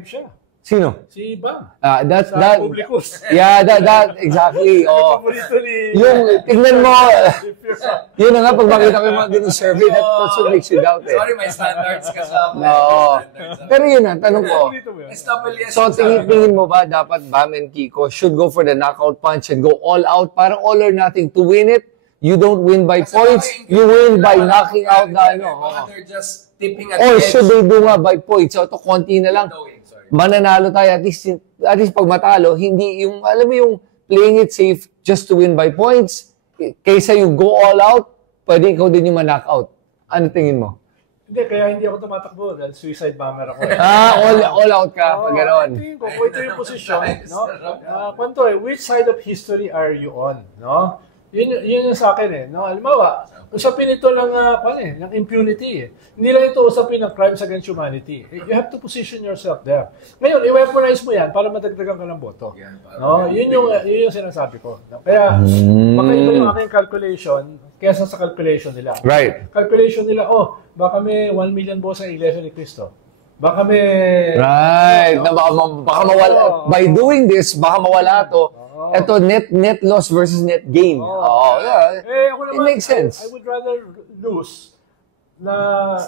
siya. Sino? Si Bam. That Publicus. Yeah, that exactly. Oh. Yung tingnan mo, yun na nga pag makita ko yung mga ganung survey, that's what makes you doubt it. Sorry, may standards kasama. No. Pero yun na, tanong ko. So tingin mo ba dapat Bam and Kiko should go for the knockout punch and go all out, parang all or nothing to win it? You don't win by points, you win by knocking out the ano. They're just tipping at Or the edge. should they do nga by points? So ito, konti na lang. Mananalo tayo. At least pag matalo, hindi yung, alam mo yung playing it safe just to win by points. Kaysa you go all out, pwede ikaw din yung ma-knockout. Ano tingin mo? Hindi, kaya hindi ako tumatakbo dahil suicide bomber ako. All out ka, pag gano'n. Tingin ko, kung ito yung posisyon, no? Kwanto which side of history are you on, no? Yun yung sa akin eh, no? Halimbawa, usapin ito ng impunity eh. Hindi lang ito usapin ng crimes against humanity. You have to position yourself there. Ngayon, i-weaponize mo yan para madagdagan ka ng boto. No? Yun yung sinasabi ko. Kaya, makaiba yung aking calculation kaysa sa calculation nila. Right. Calculation nila, baka may 1 million boss sa Iglesia ni Cristo. Baka may... Right. Na baka mawala. By doing this, baka mawala to. Ito, net loss versus net gain. Yeah. It makes sense. I would rather lose na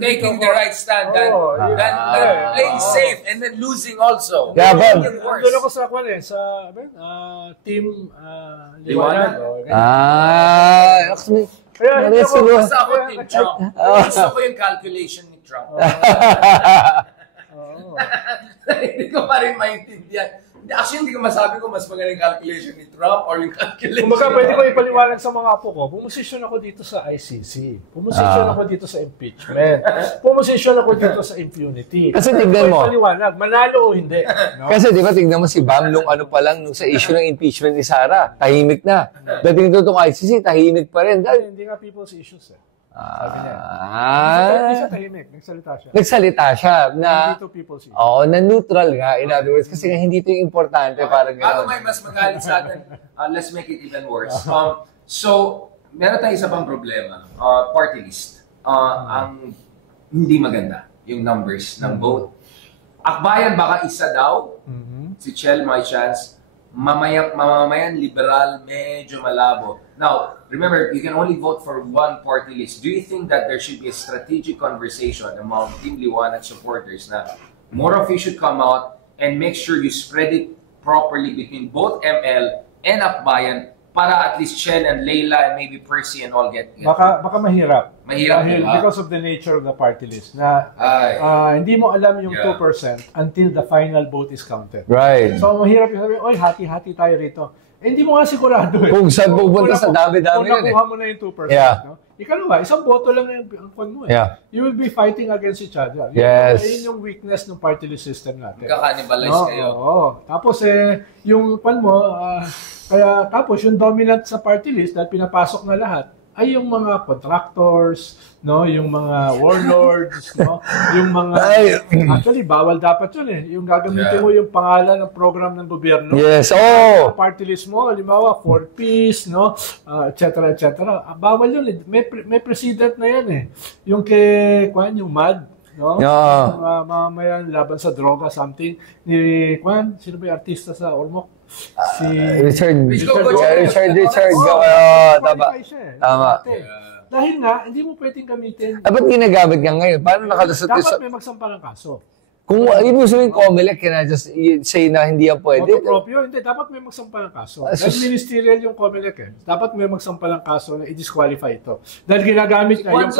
taking the right stand than playing safe and then losing also. Yeah, but doon ako sa team Liwanag. Actually, kaya basta ako team Trump. Gusto ko yung calculation ni Trump. Hindi ko pa rin maintindihan. Actually, hindi ko masabi kung mas magaling calculation ni Trump or yung calculation. Kung pwede ko ipaliwanag sa mga apo ko, pumusisyon ako dito sa ICC. Pumusisyon ako dito sa impeachment. Pumusisyon ako dito sa impunity. Kasi tignan mo. Ipaliwanag, manalo o hindi. No? Kasi di ba, tignan mo si Bam nung ano pa lang, nung sa issue ng impeachment ni Sara, tahimik na. Dating ito itong ICC, tahimik pa rin. Hindi nga people's issues eh. Sabi niya. Hindi siya tahimik. Nagsalita siya. Nagsalita siya na... Hindi ito people's issues. Oo, na neutral nga. In other words, kasi hindi ito yung importante. Parang bago may mas magalit sa atin, let's make it even worse. So, meron tayong isa pang problema. Party list. Ang hindi maganda, yung numbers ng vote. Akbayan baka isa daw, si Chel, my chance. Mamamayan, liberal, medyo malabo. Now, remember, you can only vote for one party list. Do you think that there should be a strategic conversation among Team Liwanag supporters na more of you should come out and make sure you spread it properly between both ML and Akbayan para at least Chel and Leila and maybe Percy and all get Baka mahirap. Mahirap. Because of the nature of the party list. Na hindi mo alam yung 2% until the final vote is counted. Right. So mahirap yung sabi, oy, hati-hati tayo rito. Hindi mo nga sigurado eh. Kung saan pupunta sa dami-dami yun eh. Kung nakuha mo na yung 2%. Yeah. No? Ikalawa, isang boto lang ang kon mo eh. Yeah. You will be fighting against each other. Yes. Yun yung weakness ng party list system natin. Magka-cannibalize kayo. Tapos yung kon mo, kaya tapos yung dominant sa party list dahil pinapasok na lahat ay yung mga contractors, no, yung mga warlords, no, yung mga actually bawal dapat 'yun eh. Yung gagamitin mo yung pangalan ng program ng gobyerno. Yes. Party list mo, halimbawa for peace, no, etc. Bawal 'yun eh. May president na 'yan eh. Yung yung MAD, no? Mamaya laban sa droga something ni sino ba yung artista sa Ormoc? Si Richard. Tama. Dahil nga, hindi mo pwedeng gamitin. Dapat ginagamit nga ngayon. Paano nakalusot? Dapat may magsampa ng kaso. Kung ibig sabihin Comelec, can I just say na hindi yan pwede? Autopropio, hindi. Dapat may magsampa ng kaso. Dahil ministerial yung Comelec eh. Dapat may magsampa ng kaso na i-disqualify ito. Dahil ginagamit na yung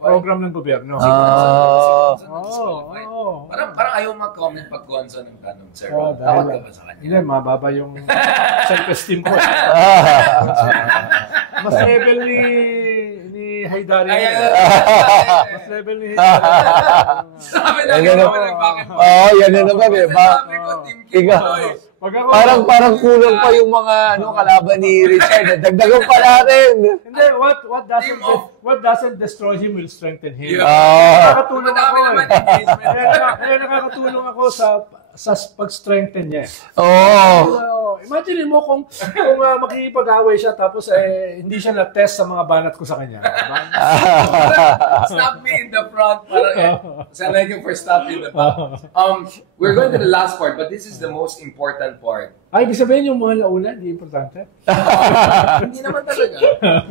program ng gobyerno. Parang ayaw mag-comment pag Gonzo ng tanong, sir. Tawag ka ba sa kanya? Hindi, mababa yung self-esteem ko. Mas level ni Haydari. Mas level ni Haydari. Sabi na bakit mo? Yan na naman eh. Parang kulang pa yung mga kalaban ni Richard. Dagdagan pa natin. Hindi, what doesn't destroy him will strengthen him. Nakakatulong ako Kaya nakakatulong ako sa pag-strengthen niya. Imagine mo kung makikipag-away siya tapos hindi siya na-test sa mga banat ko sa kanya. Stop me in the front. Sanay ko for stop me in the back. We're going to the last part, but this is the most important part. Ay, ibig sabihin yung mga nauna, hindi importante? Hindi naman talaga.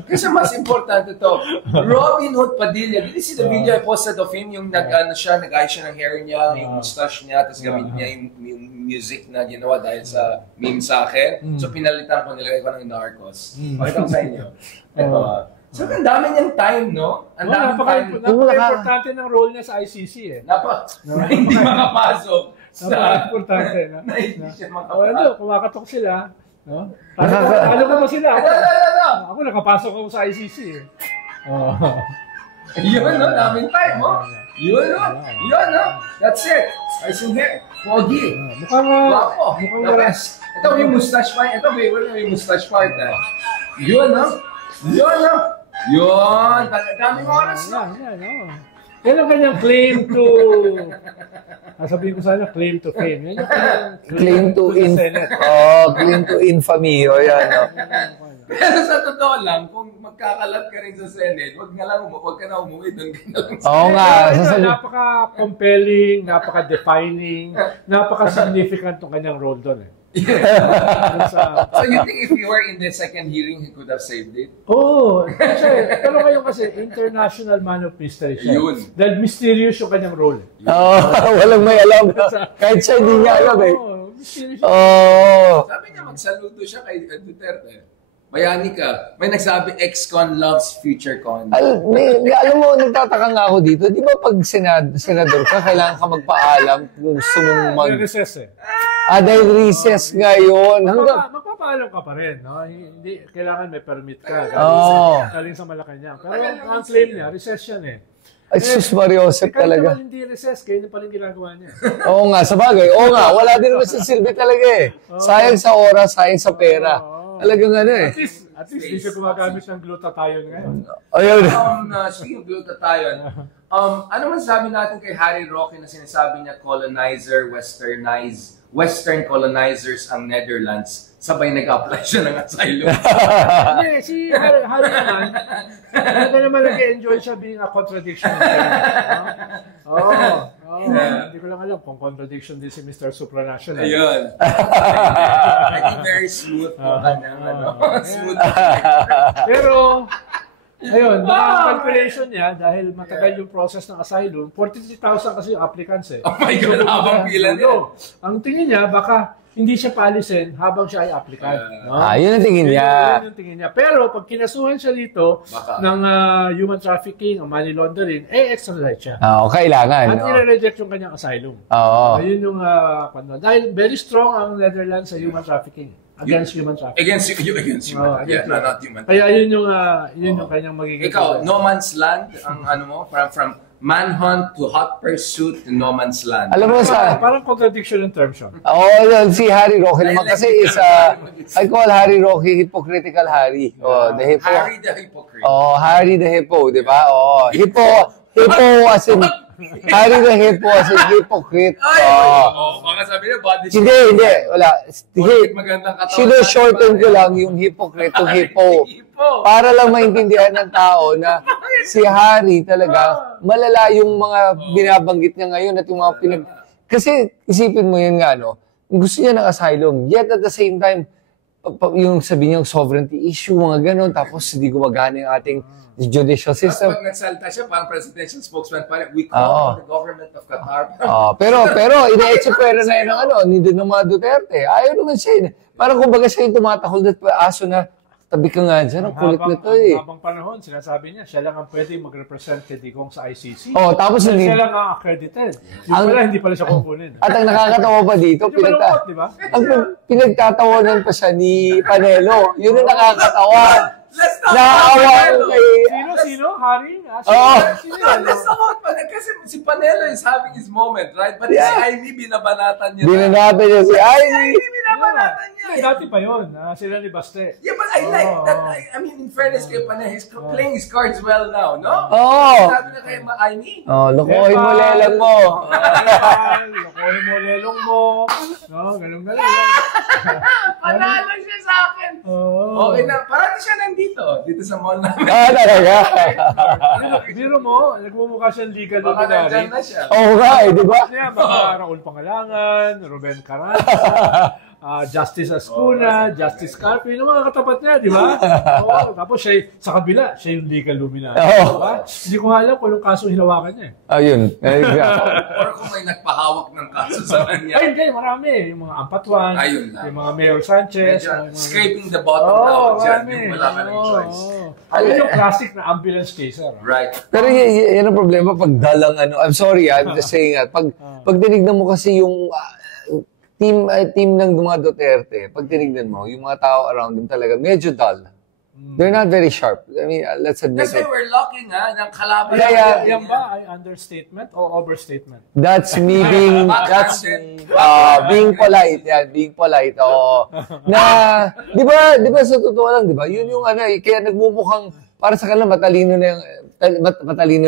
Kasi mas importante to. Robin Hood Padilla. Did you see the video I posted of him? Yung nag-ayos siya ng hair niya, yung mustache niya, tapos gamit niya yung music na ginawa dahil sa meme sa akin. So pinalitan ko, nilagay ko ng Narcos. Pakita ko sa inyo. Ito. So, ang dami niyang time, no? Ang dami time. Napaka-importante ng role niya sa ICC eh. Hindi makapasok. Napaka-importante na. Hindi siya makapasok. Kumakatok sila. No? Ano ko ba sila? Ako nakapasok ako sa ICC eh. Yun, no? Daming time, no? Yun, no? Yun, no? That's it. Ayos yung hair. Pogi. Guwapo. The best. Ito yung mustache part. Ito yung mustache part. Yun, no? Yun, no? Yun! Daming oras, no? Yan ang kanyang claim to... sabihin ko sana, claim to fame. Yan yung claim to infamy. O yan, no? Pero sa totoo lang, kung magkakalat ka rin sa Senate, wag ka na umuwi doon. Oo nga. Napaka-compelling, napaka-defining, napaka-significant ng kanyang role doon eh. So you think if you were in the second hearing, he could have saved it? Oo. Pero ngayon kasi, international man of mystery siya. Yun. Dahil mysterious yung kanyang role. Walang may alam. Kahit siya hindi niya alam eh. Mysterious. Sabi niya, magsaludo siya kay Duterte. Bayani ka. May nagsabi, ex-con loves future-con. Alam mo, nagtataka nga ako dito. Di ba pag senador ka, kailangan ka magpaalam kung gusto mong recess eh. Dahil recess ngayon. Magpapaalam ka pa rin. No? Hindi, kailangan may permit ka. Galing sa Malacanang. Pero ang claim niya, recess yan eh. Ay, sus Mariosep talaga. Kahit naman hindi recess, kaya pa rin ginagawa niya. Oo nga, sabagay. Oo nga, wala din naman sa silbi talaga eh. Sayang sa oras, sayang sa pera. Talagang ano eh. At least, hindi siya gumagamit ng glutathione ngayon. Ayun. Speaking of glutathione, ano man sabi natin kay Harry Roque na sinasabi niya Western colonizers ang Netherlands, sabay nag-apply siya ng asylum. Hindi, si Harry naman, talaga naman nag-enjoy siya being a contradiction. Hindi ko lang alam kung contradiction din si Mr. Supranational. Ayun. I think very smooth po smooth. Pero, ayun, calculation niya, dahil matagal yung process ng asylum, 43,000 kasi yung applicants eh. Oh my God, habang pila niya. Ang tingin niya, baka hindi siya paalisin habang siya ay applicant. Yun ang tingin niya. Yun ang tingin niya. Pero pag kinasuhan siya dito ng human trafficking o money laundering, extradite siya. Kailangan. At i-reject yung kanyang asylum. Ayun yung, dahil very strong ang Netherlands sa human trafficking. Against human trafficking. Against human trafficking. Not human trafficking. Kaya yun yung kanyang magiging... Ikaw, no man's land, ang ano mo, from manhunt to hot pursuit to no man's land. Alam mo parang contradiction in terms yun. Si Harry Roque naman kasi is I call Harry Roque hypocritical Harry. Harry the hypocrite. Harry the hippo, di ba? Hippo as in Harry the hippo as in hypocrite. Baka sabi niya body shape. Hindi, wala. Magandang katawan. Sino-shorten ko lang yung hypocrite to hippo. Para lang maintindihan ng tao na si Harry talaga, malala yung mga binabanggit niya ngayon at yung mga Kasi isipin mo yun nga, gusto niya ng asylum. Yet at the same time, yung sabi niyang sovereignty issue, mga ganon, tapos hindi gumagana yung ating judicial system. Pag nagsalita siya, parang presidential spokesman pa rin, we call the government of Qatar. Pero ina-exipera na yun ng mga Duterte. Ayaw naman siya. Parang kumbaga siya yung tumatahol at aso na tabi ka nga dyan, ang kulit na to eh. Habang panahon, sinasabi niya, siya lang ang pwede mag-represent kay Digong sa ICC. Tapos hindi. Siya lang ang accredited. Hindi pala siya kukunin. At ang nakakatawa pa dito, pinagtatawanan pa siya ni Panelo. Yun ang nakakatawa. Naawa ko kay... Sino? Harry? Let's talk about Panelo. Kasi si Panelo is having his moment, right? But si Amy, binabanatan niya. Binabanatan niya si Amy. banatan niya. Dati pa yun. Sila ni Baste. Yeah, but I like that. I mean, in fairness kay Panay, he's playing his cards well now, no? Sabi na kay Aimee. Lokohin mo lelang mo. Lokohin mo lelong mo. No, ganun. Panalo siya sa akin. Okay na. Parang siya nandito. Dito sa mall namin. Talaga. Biro mo, nagmumukha siyang legal Baka luminary. nandyan na siya. Di ba? Mga Raul Pangalangan, Ruben Carranza, Justice Ascuna, Justice Carpio, yung mga katapat niya, di ba? Tapos siya, sa kabila, siya yung legal luminary. Diba? Hindi ko alam kung anong kaso hinawakan niya. Ayun. Or kung may nagpahawak ng kaso sa kanya. Ay, hindi, marami. Yung mga Ampatuan, yung mga Mayor Sanchez. Scraping the bottom down dyan. Yung wala ka ng choice. Ayun yung classic na ambulance chaser. Right. Pero yan ang problema pag dalang I'm sorry, I'm just saying pag tinignan mo kasi yung team ng mga Duterte, pag tinignan mo, yung mga tao around them talaga, medyo dull. They're not very sharp. I mean, let's admit Kasi it. we're locking ng kalaban. Yan ba ay understatement o overstatement? That's me being, being polite. Yan, being polite. Oo. Di ba sa totoo lang, di ba? Yun yung kaya nagmumukhang, para sa kanila, matalino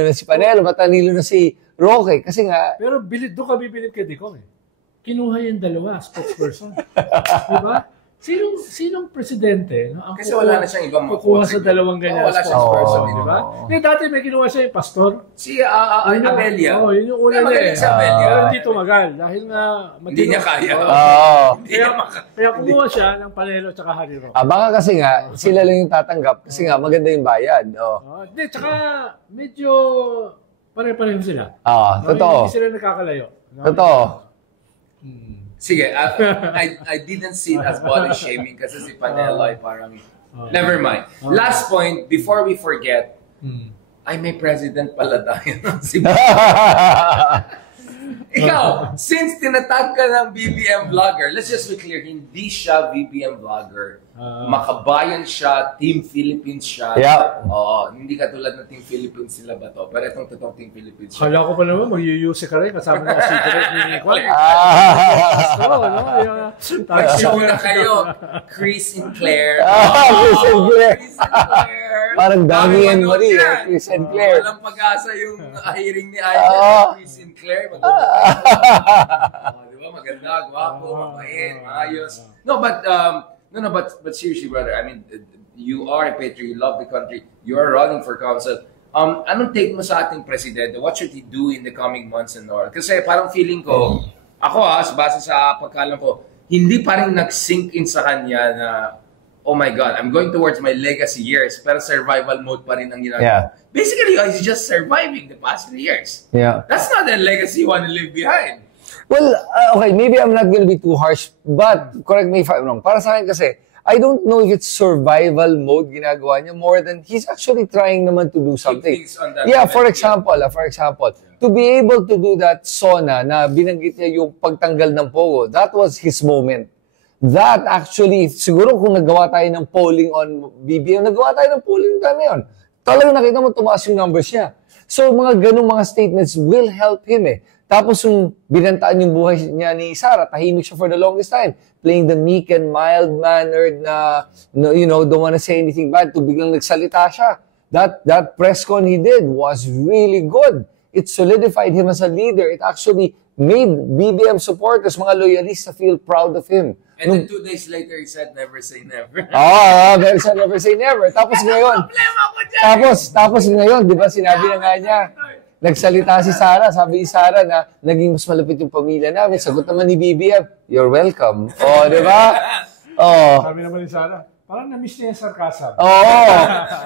na si Panelo, matalino na si Roque. Kasi nga, pero doon ka bibilib kay Dicong eh. Kinuha yung dalawa, spokesperson. Di ba? Sinong presidente? No? Kasi wala na siyang ibang kukuha sa dalawang ganyan wala siyang spokesperson. di ba? Dati may kinuha siya yung pastor. Si Amelia. Yun yung una niya eh. Si Amelia. Pero hindi tumagal. Dahil nga... Hindi niya kaya. Kaya kumuha siya ng Panelo at Hariro. Baka kasi nga, sila lang yung tatanggap kasi nga maganda yung bayad. Hindi, tsaka medyo pare-pareho sila. Totoo. Hindi sila nakakalayo. Totoo. Sige, I didn't see it as body shaming kasi si Panelo ay parang... Never mind. Last point, before we forget, ay may president pala tayo. Ikaw, since tinatag ka ng BBM vlogger, let's just be clear, hindi siya BBM vlogger. Makabayan siya, Team Philippines siya. Hindi katulad ng Team Philippines sila ba to? Pero itong totoong Team Philippines siya. Kala ko pa naman, mag-UC ka rin kasama ng secret ni Kwan. Show na kayo, Chris Sinclair. Chris Sinclair. Parang Dami Damian Marie, Chris Sinclair. Walang pag-asa yung hearing ni Aida, Chris Sinclair. Di ba? Maganda, gwapo, mabait, maayos. No, but seriously, brother, I mean, you are a patriot, you love the country, you are running for council. Anong take mo sa ating presidente? What should he do in the coming months and all? Kasi parang feeling ko, ako base sa pagkalam ko, hindi pa rin nag-sink in sa kanya na, oh my God, I'm going towards my legacy years, pero survival mode pa rin ang ginagawa. Basically, he's just surviving the past 3 years. That's not the legacy you want to leave behind. Well, okay, maybe I'm not gonna be too harsh, but correct me if I'm wrong. Para sa akin kasi, I don't know if it's survival mode ginagawa niya more than he's actually trying naman to do something. For example, to be able to do that SONA na binanggit niya yung pagtanggal ng Pogo, that was his moment. That actually, siguro kung nagawa tayo ng polling on BBM, nagawa tayo ng polling na yun. Talagang nakita mo tumaas yung numbers niya. So mga ganung mga statements will help him eh. Tapos yung binantaan yung buhay niya ni Sara, tahimik siya for the longest time. Playing the meek and mild-mannered na, don't wanna say anything bad, to biglang nagsalita siya. That press con he did was really good. It solidified him as a leader. It actually made BBM supporters, mga loyalists, feel proud of him. And then 2 days later, he said, never say never. He said, never say never. Tapos ngayon, tapos ngayon, di ba, sinabi na nga niya, nagsalita si Sara, sabi ni Sara na naging mas malapit yung pamilya namin. Sagot naman ni BBM, you're welcome. Di ba? Sabi naman ni Sara, parang na-miss niya yung sarcasm.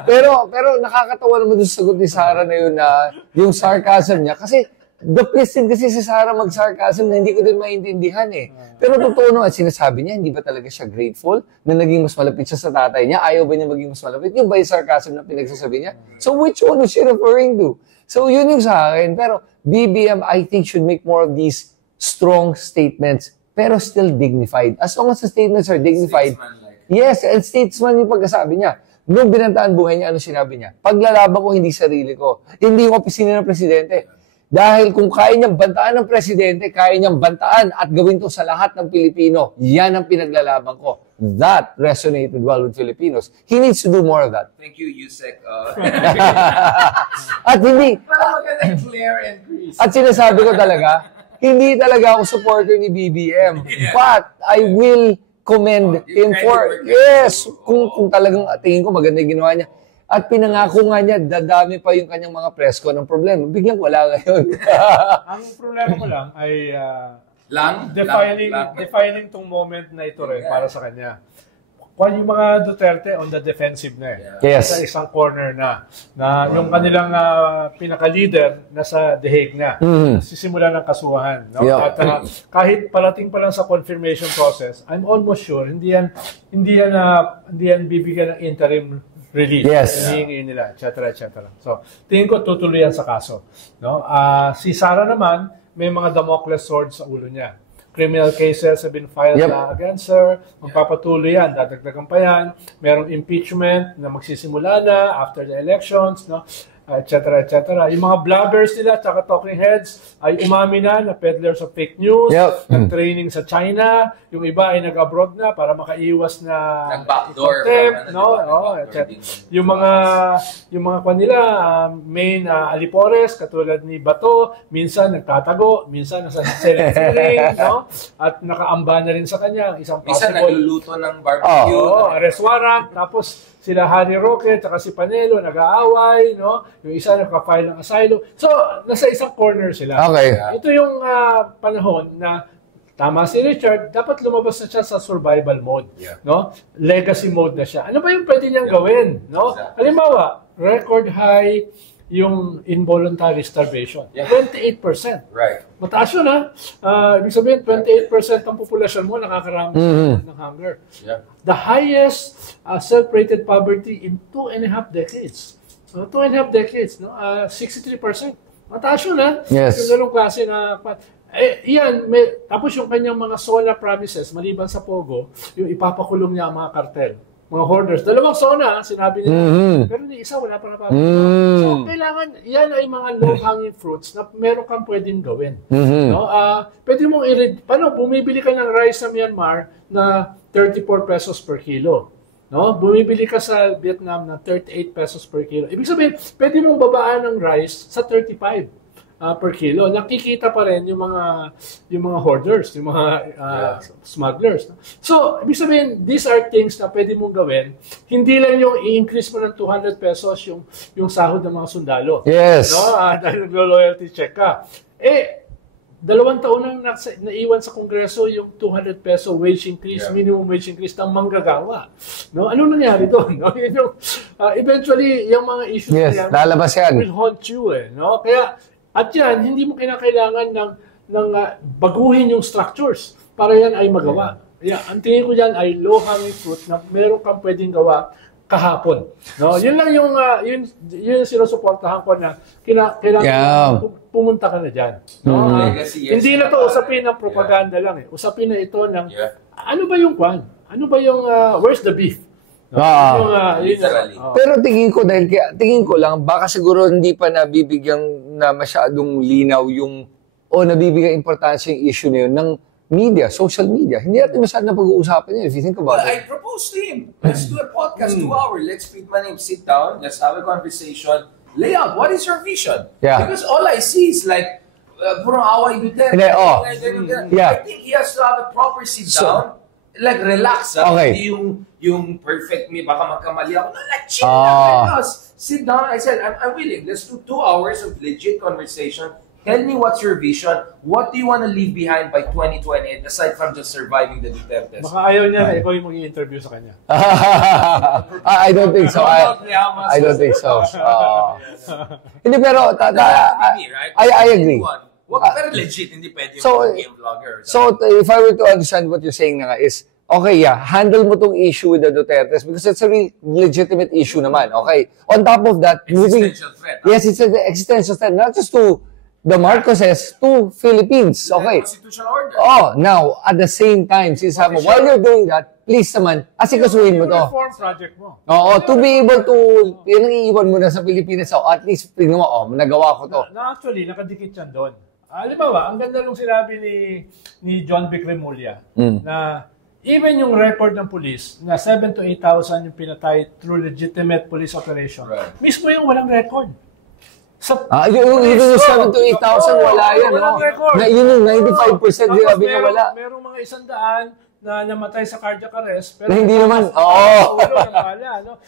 Pero nakakatawa naman yung sagot ni Sara na yun na yung sarcasm niya. Kasi the-please din kasi si Sara mag-sarcasm na hindi ko din maintindihan eh. Pero totoo naman, sinasabi niya, hindi ba talaga siya grateful na naging mas malapit siya sa tatay niya? Ayaw ba niya maging mas malapit? Yung ba yung sarcasm na pinagsasabi niya? So which one was she referring to? So yun yung sa akin. Pero BBM, I think, should make more of these strong statements, pero still dignified. As long as the statements are dignified, yes, and statesman yung pagkasabi niya. Nung binantaan buhay niya, ano sinabi niya? Paglalaban ko, hindi sarili ko. Hindi yung opisina ng presidente. Dahil kung kaya niyang bantaan ng presidente, kaya niyang bantaan at gawin to sa lahat ng Pilipino. Yan ang pinaglalaban ko. That resonated well with Filipinos. He needs to do more of that. Thank you, Yusek. At hindi, Parang maganda yung Claire and Chris. at sinasabi ko talaga, hindi talaga ako supporter ni BBM. But I will commend him for, yes, kung talagang tingin ko maganda yung ginawa niya. At pinangako nga niya, dadami pa yung kanyang mga presko ng problema. Biglang wala ngayon. Ang problema ko lang ay Lang? defining tong moment na ito rin para sa kanya. Kung yung mga Duterte on the defensive na Yes. Sa isang corner na yung kanilang pinaka-leader nasa The Hague na. Sisimula ng kasuhan. No? Yeah. At kahit parating pa lang sa confirmation process, I'm almost sure hindi yan bibigyan ng interim release. Yes. Hinihingi nila, etc. So, tingin ko tutuloy yan sa kaso. No? Si Sara naman, may mga Damocles sword sa ulo niya. Criminal cases have been filed against her. Magpapatuloy yan. Dadagdagan pa yan. Merong impeachment na magsisimula na after the elections. No? Etc. Yung mga blabbers nila at talking heads ay umami na peddlers of fake news, nag-training sa China, yung iba ay nag-abroad na para makaiwas na nag-backdoor, yung mga kanila main alipores katulad ni Bato, minsan nagtatago, minsan nasa Senate hearing, no? At nakaamba na rin sa kanya isang minsan nagluluto ng barbecue, arrest warrant, tapos sila Harry Roque at si Panelo nag-aaway, no? Yung isa nagka-file ng asylum. So, nasa isang corner sila. Okay. Ito yung panahon na tama si Richard, dapat lumabas na siya sa survival mode, no? Legacy mode na siya. Ano ba yung pwede niyang gawin, no? Halimbawa, record high yung involuntary starvation. 28%. Right. Mataas yun, ha? Ibig sabihin, 28% ng populasyon mo nakakaranas ng hunger. Yeah. The highest self-rated poverty in 2.5 decades. So, 2.5 decades, no? 63%. Mataas yun, ha? Yes. Yung ganong klase na... tapos yung kanyang mga SONA promises, maliban sa Pogo, yung ipapakulong niya ang mga kartel. Mga hoarders. 2 SONA, sinabi nila. Pero ni isa, wala pa napapagawa. So, kailangan, yan ay mga low-hanging fruits na meron kang pwedeng gawin. No? Pwede mong paano, bumibili ka ng rice sa Myanmar na 34 pesos per kilo. No? Bumibili ka sa Vietnam na 38 pesos per kilo. Ibig sabihin, pwede mong babaan ng rice sa 35 per kilo. Nakikita pa rin yung mga hoarders, yung mga smugglers. No? So, ibig sabihin, these are things na pwede mong gawin. Hindi lang yung i-increase mo ng 200 pesos yung sahod ng mga sundalo. Yes. No? Dahil naglo-loyalty check ka. 2 taon nang naiwan sa Kongreso yung 200 peso wage increase, minimum wage increase ng manggagawa. No? Ano nangyari doon? No? Eventually, yung mga issues na lalabas yan. will haunt you. No? Kaya, at yan, hindi mo kinakailangan ng baguhin yung structures para yan ay magawa. Ang tingin ko dyan ay low-hanging fruit na meron kang pwedeng gawa kahapon. No? Yun lang yung sinusuportahan ko na kailangan pumunta ka na dyan. No? Hindi na to usapin ng propaganda lang. Usapin na ito ng ano ba yung kwan? Ano ba yung where's the beef? No? Literally. Pero tingin ko lang, baka siguro hindi pa nabibigyan na masyadong linaw nabibigyan importansya yung issue na yun ng media, social media. Hindi natin masyadong pag-uusapan yun if you think about it. I proposed to him, let's do a podcast 2 hours. Let's meet my name, sit down, let's have a conversation, lay out, what is your vision? Yeah. Because all I see is like, purong away Duterte. I think he has to have a proper sit down, like relax. Okay. Hindi yung perfect me, baka magkamali ako. No, like chill lang. Sit down. I said, I'm willing. Let's do 2 hours of legit conversation. Tell me what's your vision. What do you want to leave behind by 2028 aside from just surviving the Dutertes? Baka ayaw niya na ikaw yung mag-i-interview sa kanya. I don't think so. I don't think so. Hindi, pero I agree. Pero legit, hindi pwede yung game vlogger. So, if I were to understand what you're saying na nga is, okay, handle mo tong issue with the Dutertes because it's a real legitimate issue naman. Okay. On top of that, existential threat. Yes, it's an existential threat. Not just to the Marcoses, to Philippines. Okay. Constitutional order. Now, at the same time, while you're doing that, please naman, asikasuhin mo to. Reform project mo. Oo, to be able to, yan ang iiwan mo na sa Pilipinas. So, at least, tingnan mo, nagawa ko to. Actually, nakadikit yan doon. Halimbawa, ang ganda nung sinabi ni John Vic Remulla na even yung record ng police na 7,000 to 8,000 yung pinatay through legitimate police operation, mismo yung walang record. Yung 7,000 to 8,000, wala yan. Yun yung 95% sinabi na wala. Merong mga 100 na namatay sa cardiac arrest. Pero hindi naman. Oo.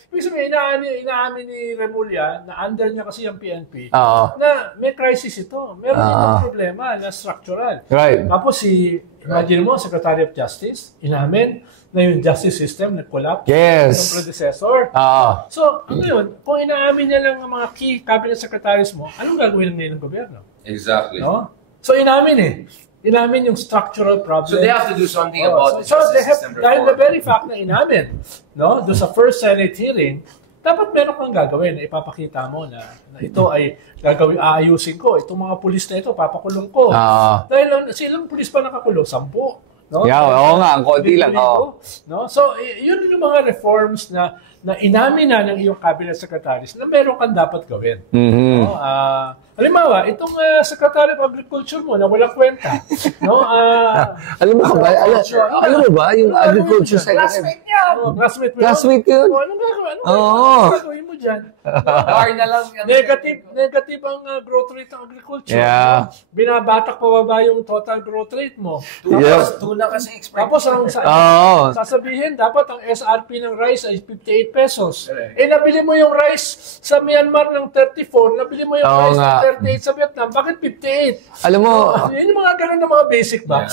Ibig sabihin, inaamin ni Remulla na under niya kasi yung PNP na may crisis ito. Meron itong problema na structural. Right. Tapos imagine mo, Secretary of Justice, inamin na yung justice system nag-collapse. Yes. Yung predecessor. So, ano yun? Kung inaamin niya lang ang mga key cabinet secretaries mo, anong gagawin ngayon ng gobyerno? Exactly. No? So, inamin Inamin yung structural problem. So they have to do something about it. So they have, dahil the very fact na inamin, no, doon sa first Senate hearing, dapat meron kang gagawin. Ipapakita mo na ito ay gagawin, aayusin ko. Itong mga pulis na ito, papakulong ko. Dahil silang pulis pa nakakulong? 10. No? Oo nga, ang konti lang. No? So, yun yung mga reforms na inamin na ng iyong cabinet secretaries na meron kang dapat gawin. No? Halimbawa, itong Secretary of Agriculture mo na walang kwenta. No? Alam mo ba, yung Agriculture Secretary? Classmate yun. Anong gagawin mo dyan? Na lang. Negative ang growth rate ng agriculture. Yeah. Binabatak pababa yung total growth rate mo. Tuna kasi expert. Tapos sasabihin, dapat ang SRP ng rice ay 58 pesos. Nabili mo yung rice sa Myanmar ng 34, nabili mo yung rice ng 38 sa Vietnam, bakit 58? Alam mo, yun yung mga ganun na mga basic ba?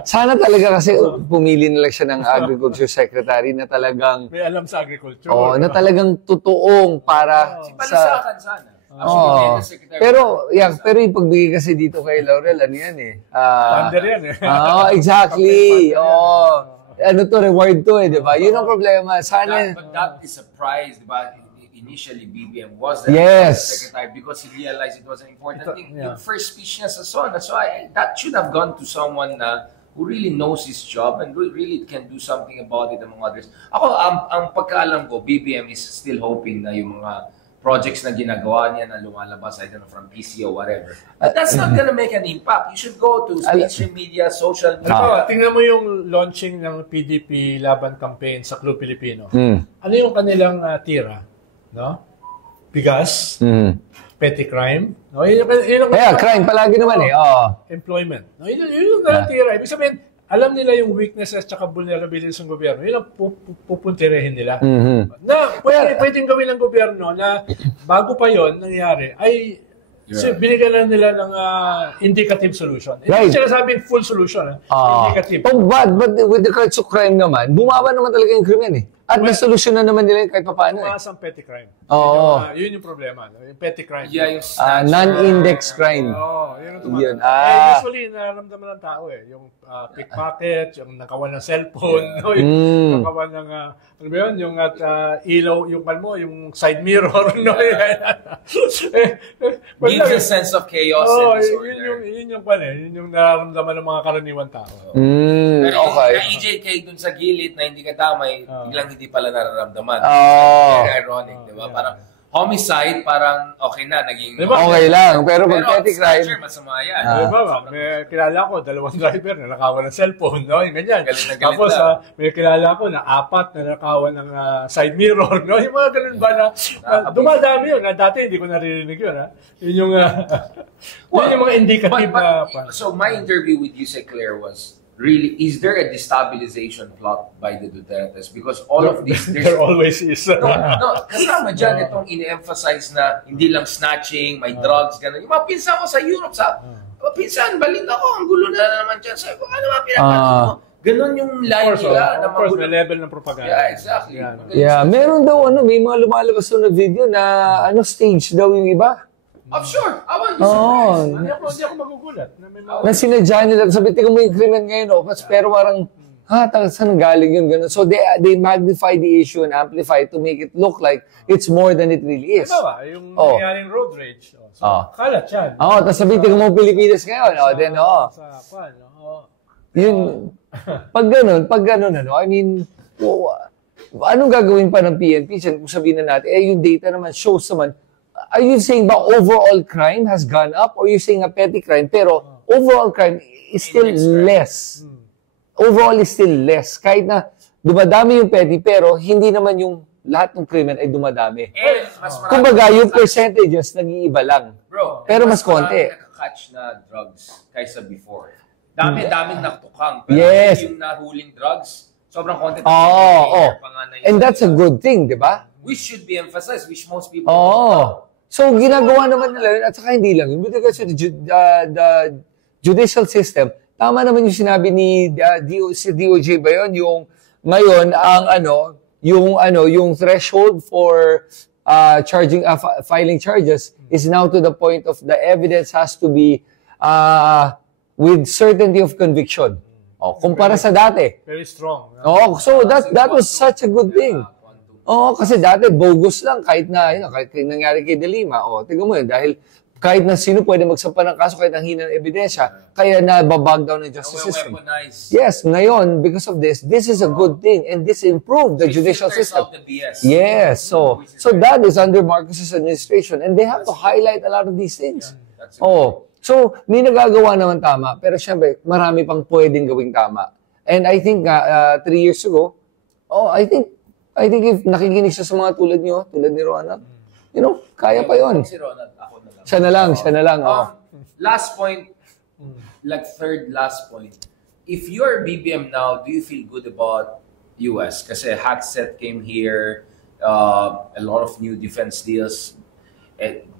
Sana talaga kasi pumili na lang siya ng Agriculture Secretary na talagang may alam sa agriculture. Na talagang totoong para sa sana. Pero yung pagbigay kasi dito kay Laurel, ano yan Thunder yan exactly. Ano to, reward to di ba? Yun ang problema. Sana... But that is a prize, di ba? Initially, BBM was the secretary because he realized it was an important thing. Yung first speech niya sa SONA. So that should have gone to someone who really knows his job and really can do something about it among others. Ako, ang pagkaalam ko, BBM is still hoping na yung mga projects na ginagawa niya na lumalabas, I don't know, from PC or whatever. But that's not gonna make an impact. You should go to mainstream media, social media. Tingnan mo yung launching ng PDP Laban campaign sa Club Pilipino. Ano yung kanilang tira? No? Bigas, petty crime, no? Crime palagi naman employment. No? Yun yung tira. Ibig sabihin, alam nila yung weaknesses at vulnerabilities ng gobyerno. Yun ang pupuntirehin nila. Na pwedeng gawin ng gobyerno na bago pa yon nangyari ay binigyan na nila ng indicative solution. Hindi sinasabing full solution. Indicative. But with the kinds of crime naman, bumaba naman talaga yung krimen At nasolusyon na naman nila kahit paano Tumaas ang petty crime. Yun yung problema. Yung petty crime. Yeah, yung non-index crime. Yun ang tumaas. Yun. Usually, nararamdaman ng tao yung pickpocket, yung nakawan ng cellphone, yung nakawan ng, ano ba yun, yung ilaw, yung side mirror, gives a sense of chaos and disorder. Yun yung nararamdaman ng mga karaniwan tao. Pero okay. Yung EJK dun sa gilid na hindi ka tamay, biglang hindi pala nararamdaman. Very ironic, di ba? Parang homicide, parang okay na, naging... Okay lang, pero pag petty crime... Pero masama yan. May kilala ko, 2 driver na nakawan ng cellphone, no? Yung ganyan. Tapos, may kilala ko na 4 na nakawan ng side mirror, no? Yung mga ganun ba na... dumadami yun. Dati hindi ko naririnig yun, Yun yung... yun yung mga indicative na... So, my interview with Yusek Claire was... Really, is there a destabilization plot by the Dutertes? Because all of this... There always is. No, kasama dyan itong in-emphasize na hindi lang snatching, may drugs, gano'n. Yung mga pinsan ko sa Europe, pinsan, balik ako, ang gulo na naman dyan. Sabi ko, ano ba pinapanood mo? Ganon yung line nila. Of course, may level ng propaganda. Yeah, exactly. Meron daw, may mga lumalabas na video na, stage daw yung iba. I'm sure. I won't be surprised. Hindi ako magugulat. Na sinadya nila, sabi, tingnan mo yung krimen ngayon, pero parang, saan galing yun, gano'n. So, they magnify the issue and amplify it to make it look like it's more than it really is. Yung nangyaring road rage. Kalat yan. Tapos sabi, tingnan mo Pilipinas ngayon. Yun, pag ganun, ano, I mean, anong gagawin pa ng PNP? Kung sabihin na natin, yung data naman shows naman, are you saying ba overall crime has gone up or you saying a petty crime pero overall crime is still less? Overall is still less. Kahit na dumadami yung petty pero hindi naman yung lahat ng krimen ay dumadami. Kumbaga, yung percentages nag-iiba lang. Bro, pero mas konti. Nakakatch na drugs kaysa before. Dami-daming natukang. Pero yes. Yung nahuling drugs, sobrang konti. And that's a good thing, di ba? Which should be emphasized, which most people don't know. So, ginagawa naman nila, at saka hindi lang. With regards to the judicial system, tama naman yung sinabi ni DOJ ba yun? Yung ngayon, yung threshold for filing charges is now to the point of the evidence has to be with certainty of conviction. Kumpara sa dati. Very strong. So that was such a good thing. Kasi dati bogus lang kahit nangyari kay De Lima. Tingnan mo yun, dahil kahit na sino pwede magsampa ng kaso kahit ang hina ng ebidensya, kaya nababag down ng justice system. Yes, ngayon, because of this is a good thing and this improved the judicial system. Yes, so that is under Marcos's administration and they have to highlight a lot of these things. So, may nagagawa naman tama, pero syempre, marami pang pwedeng gawing tama. And I think 3 years ago, I think if nakikinig siya sa mga tulad ni Ronald, kaya pa yon. Si Ronald, ako na lang. Siya na lang. Last point, third last point. If you're BBM now, do you feel good about US? Kasi Hackset came here, a lot of new defense deals.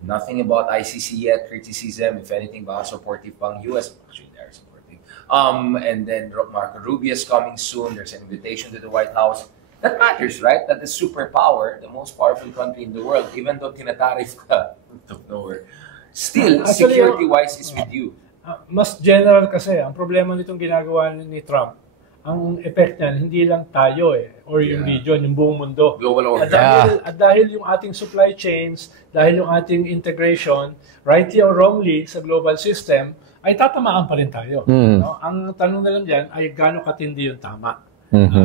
Nothing about ICC yet, criticism, if anything, baka supportive pang US. Actually, they're supportive. And then Marco Rubio is coming soon. There's an invitation to the White House. That matters, right? That the superpower, the most powerful country in the world, even though tinatarif ka out of nowhere, still, security-wise, is with you. Mas general kasi, ang problema nitong ginagawa ni Trump, ang effect niyan, hindi lang tayo or yung region, yung buong mundo. Global order. At dahil yung ating supply chains, dahil yung ating integration, rightly or wrongly, sa global system, ay tatamaan pa rin tayo. No? Ang tanong na lang dyan ay gaano katindi yung tama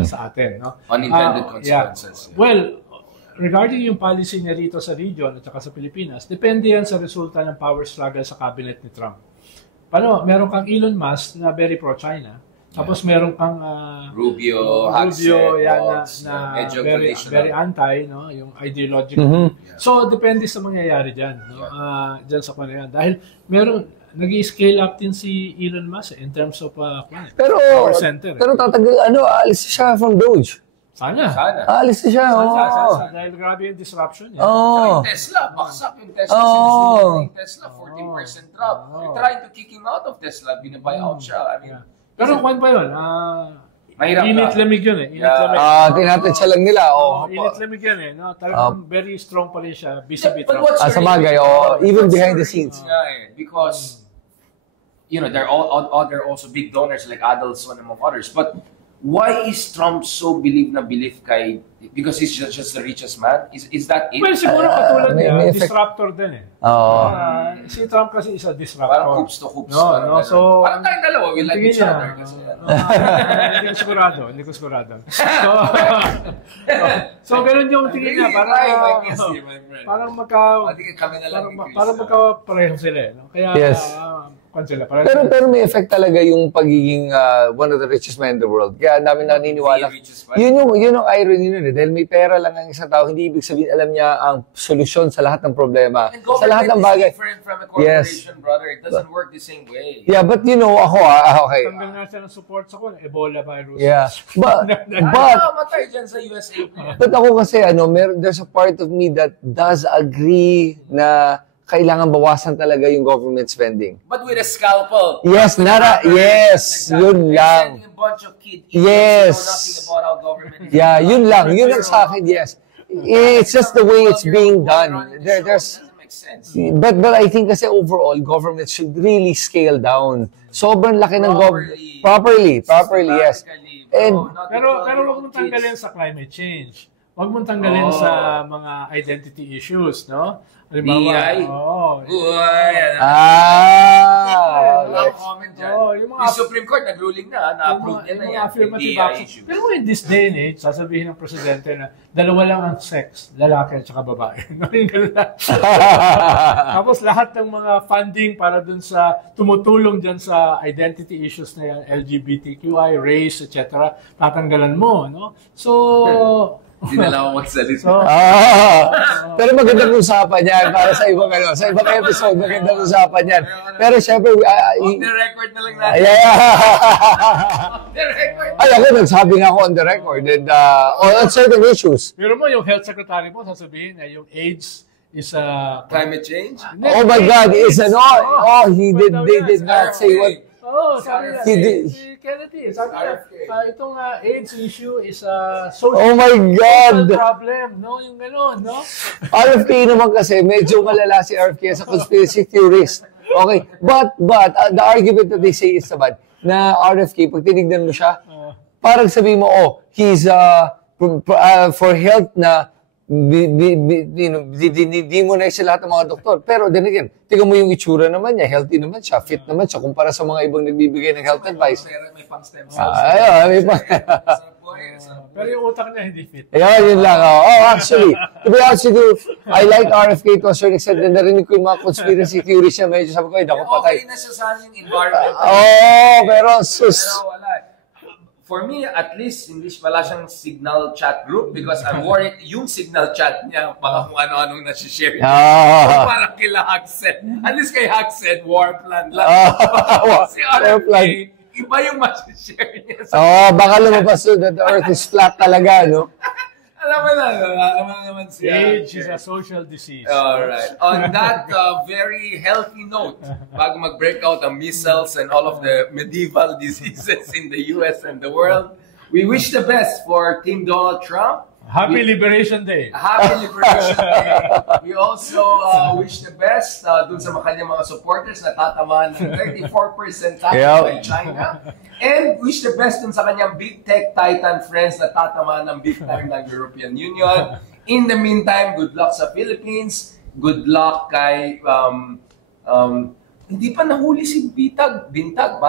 sa atin. No? Unintended consequences. Yeah. Well, regarding yung policy niya rito sa region at saka sa Pilipinas, depende yan sa resulta ng power struggle sa cabinet ni Trump. Meron kang Elon Musk na very pro-China. Tapos meron kang Rubio, na very anti, no, yung ideological. So depende sa mangyayari diyan, no. Diyan sa kanila. Dahil nag-scale up din si Elon Musk in terms of power center. Pero alis siya from Doge. Sana. Alis siya. Dahil grabe yung disruption. Yung Tesla, baksak yung Tesla. Yung Tesla, 14% drop. They're trying to kick him out of Tesla. Binabuy out siya. I mean, pero kung pa yun, init-lamig yun tinatansya lang nila. Init-lamig yan no? Talagang very strong pa rin siya vis-a-vis Trump. Sa bagay, even behind the scenes. Because, they're also big donors like Adelson among others. But why is Trump so believe kay, because he's just the richest man? Is that it? Well, siguro katulad niya, disruptor din si Trump kasi is a disruptor. Parang hoops to hoops. No, so, parang tayong dalawa, we like each other. Kasi, Hindi ko sigurado. So, ganun yung tingin niya. Parang magka-pareho sila. No? Kaya, Pero may effect talaga yung pagiging one of the richest men in the world. Kaya namin naniniwala. Yun yung irony nun dahil may pera lang ang isang tao, hindi ibig sabihin alam niya ang solusyon sa lahat ng problema. Sa lahat ng bagay. It's different from a corporation, brother. It doesn't work the same way. Yeah, but ako, okay. Tanggal nga siya ng support sa Ebola virus. Yeah. But matay dyan sa USA. But ako kasi, there's a part of me that does agree na kailangan bawasan talaga yung government spending. But with a scalpel. Yes, yun lang. A bunch of kids yes. Know nothing about our government. Yeah, yun lang sa akin, yes. It's just the way it's being done. There's doesn't make sense. But I think kasi overall, government should really scale down. Sobrang laki ng properly, yes. Pero wag mong tanggalin sa climate change. Huwag mong tanggalin sa mga identity issues, no? DI? Oo. Walang comment dyan. Yung Supreme Court nag-ruling na, na-approve niya na yan. Affirmative action. Pero in this day and age, sasabihin ng presidente na dalawa lang ang sex, lalaki at saka babae. Tapos lahat ng mga funding para dun sa tumutulong dyan sa identity issues na yan, LGBTQI, race, etc., tatanggalan mo, no? So, hindi na lang ako magsalita. Pero magandang usapan yan para sa ibang sa ibang episode, magandang usapan yan. Pero syempre, on the record na lang natin. On the record. Ay, ako nagsabi nga ako on the record and on certain issues. Pero mo, yung health secretary mo, sasabihin na yung AIDS is a... Climate change? Oh my God, is he did not say what... sabi na, si Kennedy, sabi na, itong AIDS issue is a social problem, no? Yung gano'n, no? RFK naman kasi, medyo malala si RFK as a conspiracy theorist. Okay, but the argument that they say is naman, na RFK, pag tinignan mo siya, parang sabi mo, he's for health na di mo na siya lahat ng mga doktor. Pero then again, tingnan mo yung itsura naman niya, healthy naman siya, fit naman siya, kumpara sa mga ibang nagbibigay ng health advice. May pang stem cells. May pang... Pero yung utak niya hindi fit. Yun lang. Actually, to be honest with you, I like RFK to a certain extent, and narinig ko yung mga conspiracy theories niya, medyo sabi ko, ako patay. Okay na siya sa yung environment. Pero sus. Pero wala. For me, at least, wala siyang signal chat group because I'm worried yung signal chat niya, mga kung ano-anong nasi-share niya. Parang kila Hackset. At least kay Hackset, war plan lang. Si RFK, iba yung masi-share niya. Baka lumabas that the earth is flat talaga, no? Alam mo naman siya. Age is a social disease. Alright. On that very healthy note, bago mag-break out ang measles and all of the medieval diseases in the US and the world, we wish the best for Team Donald Trump. Happy Liberation Day. Happy Liberation Day. We also wish the best dun sa kanyang mga supporters na tatamaan ng 34% tax by China. And wish the best dun sa kanyang big tech titan friends na tatamaan ng big time ng European Union. In the meantime, good luck sa Philippines. Good luck kay hindi pa nahuli si Bintag. Bantag.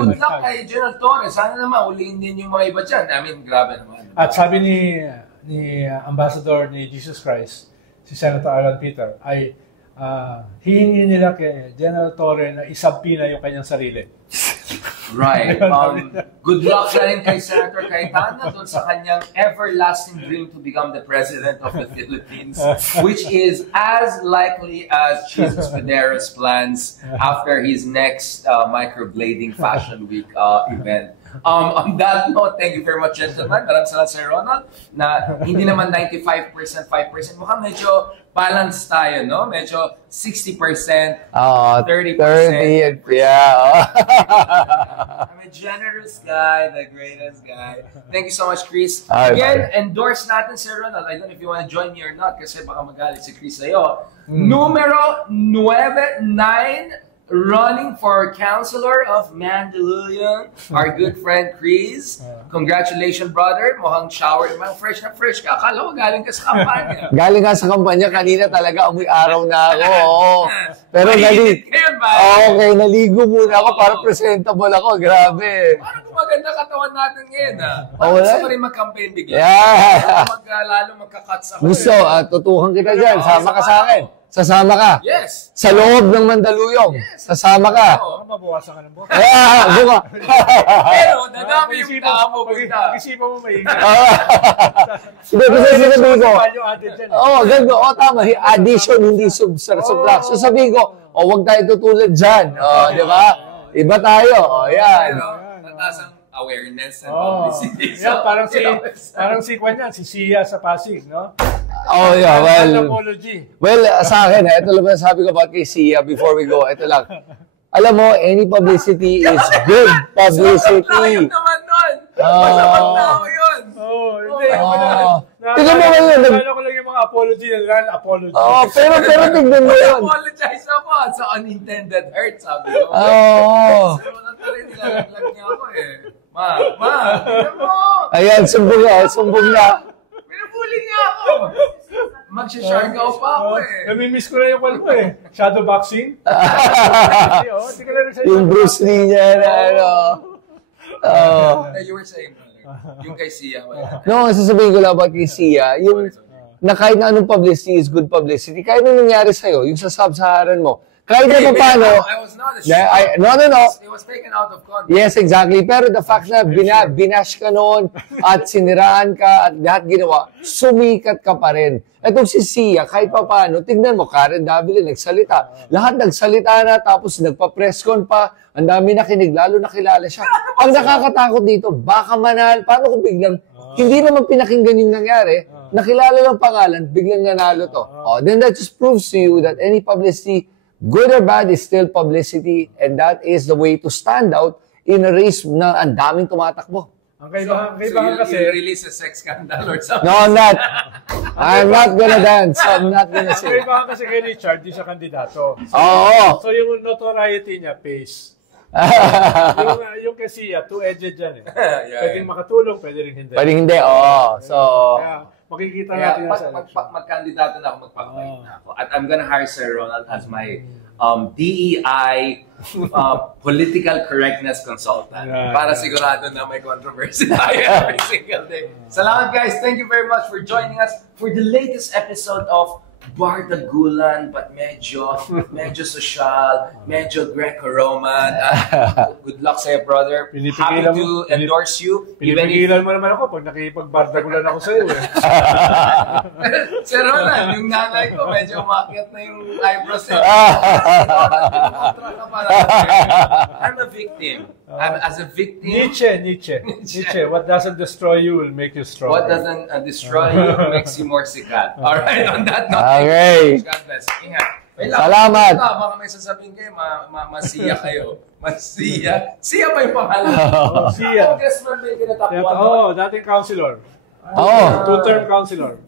Good luck kay General Torres. Sana naman huliin din yung mga iba dyan. I mean, grabe naman. At sabi ni Ambassador ni Jesus Christ, si Senator Alan Peter, ay hihingi nila kay General Torres na isampina yung kanyang sarili. Right. Good luck na rin kay Senator Cayetana doon sa kanyang everlasting dream to become the President of the Philippines, which is as likely as Jesus Pedera's plans after his next microblading Fashion Week event. On that note, thank you very much, gentlemen. Maraming salamat, Sir Ronald, na hindi naman 95%, 5%. Mukhang medyo balance tayo, no? Medyo 60%, 30%. 30%, yeah. I'm a generous guy, the greatest guy. Thank you so much, Chris. Again, endorse natin, Sir Ronald. I don't know if you want to join me or not kasi baka magalit si Chris sa'yo. Numero 99, running for Councilor of Mandaluyong, our good friend Chris. Congratulations, brother. Mukhang shower naman. Fresh na fresh ka. Akala ko galing ka sa kampanya. Galing ka sa kampanya. Kanina talaga amoy araw na ako. Pero naligo muna ako para presentable ako. Grabe. Parang maganda katawan natin ngayon. Wala? Gusto ko rin mag-campaign bigla. Lalo magka-cuts ako. Gusto, tutukan kita dyan. Sama ka sa akin. Sasama ka? Yes. Sa loob ng Mandaluyong? Yes. Sasama ka? Mabawasan ka ng buka. Buka. Pero, nadami yung tao mo. Pag-isipan mo maingay. Hindi, kasi sinabi ko. Ganda. Tama. Addition, hindi subtract. So sabihin ko, huwag tayo tutulad dyan. Di ba? Iba tayo. Yan. Natasang awareness and publicity. Yeah, parang si Kwan yan, si Sia sa Pasig, no? Well, sa akin, ito lang sabi ko about kay Sia before we go. Ito lang. Alam mo, any publicity is good publicity. Naman nun. Masabag tao yun. Tignan mo ngayon. Nagkala ko lang yung mga apology na apology. Pero tignan mo yun. Apologize ako sa unintended hurt, sabi ko. Oo. Pero nang tuloy nilalaglag niya ako eh. Ma, tignan mo. Ayan, sumbong na. Pinabuli niya ako. Magsha-shargaw pa ako Namimiss ko na yung kwal ko Shadow boxing. Yung Bruce Lee niya na ano. You were saying, yung kay Sia. No, sasabihin ko lang about kay Sia, yung na kahit na anong publicity is good publicity. Kahit na nangyari sa'yo, yung sa sub-Saharan mo, kahit na paano... I was not No. It was taken out of context. Yes, exactly. Pero the fact na binash ka noon at siniraan ka at lahat ginawa, sumikat ka pa rin. Itong si Sia, kahit pa paano, tignan mo, Karen Davila nagsalita. Lahat nagsalita na, tapos nagpa-presscon pa, ang dami nakinig, lalo nakilala siya. Ang nakakatakot dito, baka manal, paano kung biglang, hindi naman pinakinggan yung nangyari, nakilala lang pangalan, biglang nanalo to. Then that just proves to you that any publicity, good or bad, is still publicity, and that is the way to stand out in a race na ang daming tumatakbo. Ang kaibahan kasi... you release a sex scandal or something? No, I'm not. I'm not gonna dance. I'm not gonna Ang sing. kaibahan kasi kay Richard, di siya kandidato. Oo. So yung notoriety niya, pays. yung kay Sia, two-edged yan Pwedeng makatulong, pwede rin hindi. Pwede hindi, oo. So, Kaya makikita natin sa election. Magkandidato na ako, magpapabait na ako. At I'm gonna hire Sir Ronald as my DEI political correctness consultant para sigurado na may controversy tayo every single day. Salamat guys. Thank you very much for joining us for the latest episode of Bardagulan, but medyo social, medyo Greco-Roman. Good luck sa'yo, brother. Happy to endorse you. Pinipigilan mo naman ako pag nakipagbardagulan ako sa'yo Sir Ronald, yung nanay ko, medyo umakyat na yung eyebrows niya. I'm a victim. As a victim... Nietzsche. What doesn't destroy you will make you strong. What doesn't destroy you makes you more sikat. Alright, on that note, okay. God bless. Ingat. Salamat. Baka may sasabihin kayo, masiya kayo. Masiya. Siya ba yung pangalan? Siya. Congressman ba yung kinatakbuhan mo? Dating councilor. Oo. Two-term councilor.